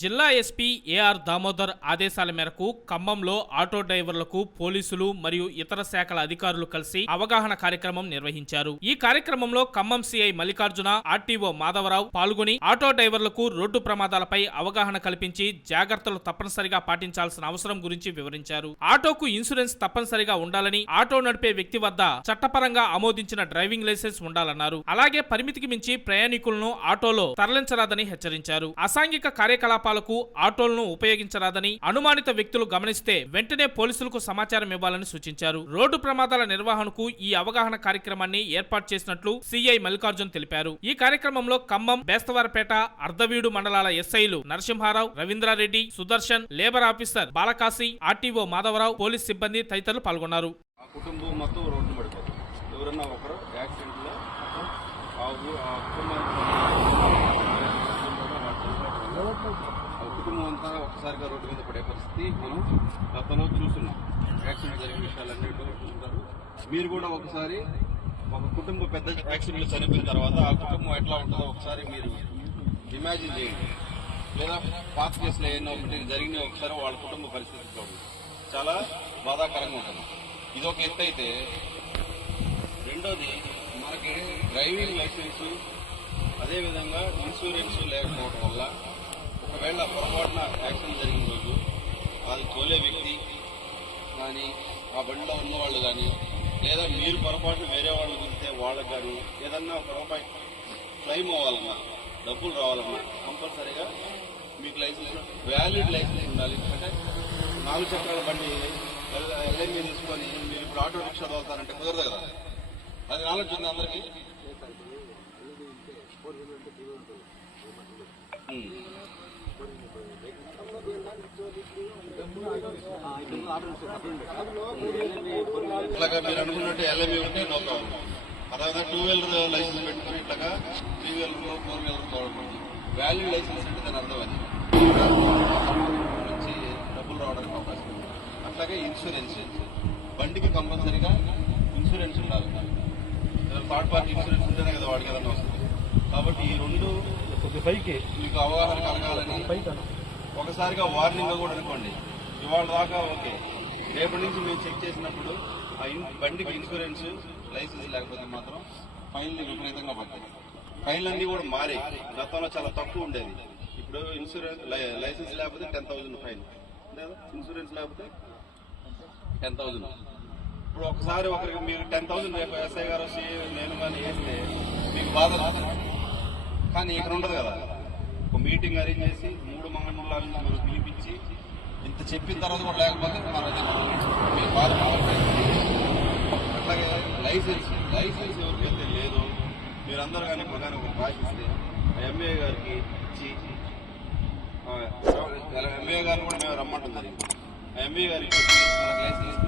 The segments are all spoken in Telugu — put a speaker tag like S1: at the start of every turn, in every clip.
S1: జిల్లా ఎస్పీ ఏఆర్ దామోదర్ ఆదేశాల మేరకు ఖమ్మంలో ఆటో డ్రైవర్లకు పోలీసులు మరియు ఇతర శాఖల అధికారులు కలిసి అవగాహన కార్యక్రమం నిర్వహించారు. ఈ కార్యక్రమంలో ఖమ్మం సిఐ మల్లికార్జున ఆర్టీఓ మాధవరావు పాల్గొని ఆటో డ్రైవర్లకు రోడ్డు ప్రమాదాలపై అవగాహన కల్పించి జాగ్రత్తలు తప్పనిసరిగా పాటించాల్సిన అవసరం గురించి వివరించారు. ఆటోకు ఇన్సూరెన్స్ తప్పనిసరిగా ఉండాలని ఆటో నడిపే వ్యక్తి వద్ద చట్టపరంగా ఆమోదించిన డ్రైవింగ్ లైసెన్స్ ఉండాలన్నారు. అలాగే పరిమితికి మించి ప్రయాణికులను ఆటోలో తరలించరాదని హెచ్చరించారు. అసాంఘిక కార్యకలాపాలకు ఆటోలను ఉపయోగించరాదని అనుమానిత వ్యక్తులు గమనిస్తే వెంటనే పోలీసులకు సమాచారం ఇవ్వాలని సూచించారు. రోడ్డు ప్రమాదాల నిర్వహణకు ఈ అవగాహన కార్యక్రమాన్ని ఏర్పాటు చేసినట్లు సిఐ మల్లికార్జున్ తెలిపారు. ఈ కార్యక్రమంలో ఖమ్మం బేస్తవారపేట అర్ధవీడు మండలాల ఎస్ఐలు Narasimharao Ravindra Reddy Sudarshan labour officer Balakasi RTO Madhavarao police సిబ్బంది తదితరులు పాల్గొన్నారు.
S2: కుటుంబం మొత్తం రోడ్డు పడిపోతుంది. ఎవరన్నా ఒకరు యాక్సిడెంట్లో ఆ ఊ- ఆ కుటుంబానికి ఆ కుటుంబం అంతా ఒక్కసారిగా రోడ్డు మీద పడే పరిస్థితి మనం గతంలో చూస్తున్నాం. యాక్సిడెంట్ జరిగిన విషయాలన్నీ చూస్తుంటారు మీరు కూడా ఒకసారి ఒక కుటుంబ పెద్ద యాక్సిడెంట్ చనిపోయిన తర్వాత ఆ కుటుంబం ఎట్లా ఉంటుందో ఒకసారి మీరు ఇమాజిన్ చేయండి. లేదా పాత కేసులు ఏమైనా ఒకటి జరిగిన ఒకసారి వాళ్ళ కుటుంబ పరిస్థితి చూడండి చాలా బాధాకరంగా ఉంటుంది. ఇది ఒక ఎత్తు అయితే రెండోది మనకి డ్రైవింగ్ లైసెన్స్ అదేవిధంగా ఇన్సూరెన్స్ లేకపోవడం వల్ల ఒకవేళ పొరపాటున యాక్సిడెంట్ జరిగిన రోజు వాళ్ళు తోలే వ్యక్తి కానీ ఆ బండిలో ఉన్నవాళ్ళు కానీ లేదా మీరు పొరపాటున వేరే వాళ్ళు గురితే వాళ్ళకి కానీ ఏదన్నా పొరపాటు క్లైమ్ క్లెయిమ్ అవ్వాలన్నా డబ్బులు రావాలన్నా కంపల్సరీగా మీకు లైసెన్స్ వ్యాలిడ్ లైసెన్స్ ఉండాలి. అంటే నాలుగు చక్రాల బండి ఎల్ఎంఈ తీసుకొని మీరు ఇప్పుడు ఆటో రిక్షా తోలుతారంటే కుదరదు కదా. అది నాలెడ్జ్ ఉంది అందరికీ? ఇట్లాగా మీరు అనుకున్నట్టు ఎల్ఎంఈ ఉంటే నో ప్రాబ్లం అదేవిధంగా టూ వీలర్ లైసెన్స్ పెట్టుకుని ఇట్లాగా త్రీ వీలర్ ఫోర్ వీలర్ తోడడం వాల్యూ లైసెన్స్ అంటే దాని అర్థం అది. నుంచి డబ్బులు రావడానికి అవకాశం అట్లాగే ఇన్సూరెన్స్ బండికి కంపల్సరీగా ఇన్సూరెన్స్ ఉండాలి. థర్డ్ పార్టీ ఇన్సూరెన్స్ ఉంటేనే కదా వాడికి ఏదైనా వస్తుంది. కాబట్టి ఈ రెండు మీకు అవగాహన కలగాలని ఒకసారిగా వార్నింగ్ కూడా అనుకోండి. ఇవాళ దాకా ఓకే. రేపటి నుంచి మేము చెక్ చేసినప్పుడు ఆ బండికి ఇన్సూరెన్స్ లైసెన్స్ లేకపోతే మాత్రం ఫైన్లు విపరీతంగా పడతాయి. ఫైన్లు అన్ని కూడా మారాయి గతంలో చాలా తక్కువ ఉండేది ఇప్పుడు ఇన్సూరెన్స్ లైసెన్స్ లేకపోతే టెన్ థౌసండ్ ఫైన్. ఇన్సూరెన్స్ లేకపోతే టెన్ థౌసండ్ ఇప్పుడు ఒకసారి ఒకరికి మీరు టెన్ థౌసండ్ రేపు ఎస్ఐ గారు వచ్చి నేను కానీ వేస్తే మీకు బాధ రాదు. కానీ ఇక్కడ ఉండదు కదా. ఒక మీటింగ్ అరేంజ్ చేసి మూడు మంగళ నుంచి మనం పిలిపించి ఇంత చెప్పిన తర్వాత కూడా లేకపోతే మన అట్లాగే లైసెన్స్ లైసెన్స్ ఎవరికైతే లేదు మీరందరూ కానీ ప్రధాని ఒక భాషిస్తే ఎంఏ గారికి ఇచ్చి ఎంఏ గారిని కూడా మేము రమ్మంటుంది ఎంఏ గారికి లైసెన్స్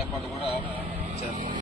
S2: ఏర్పాటు కూడా చేస్తాం.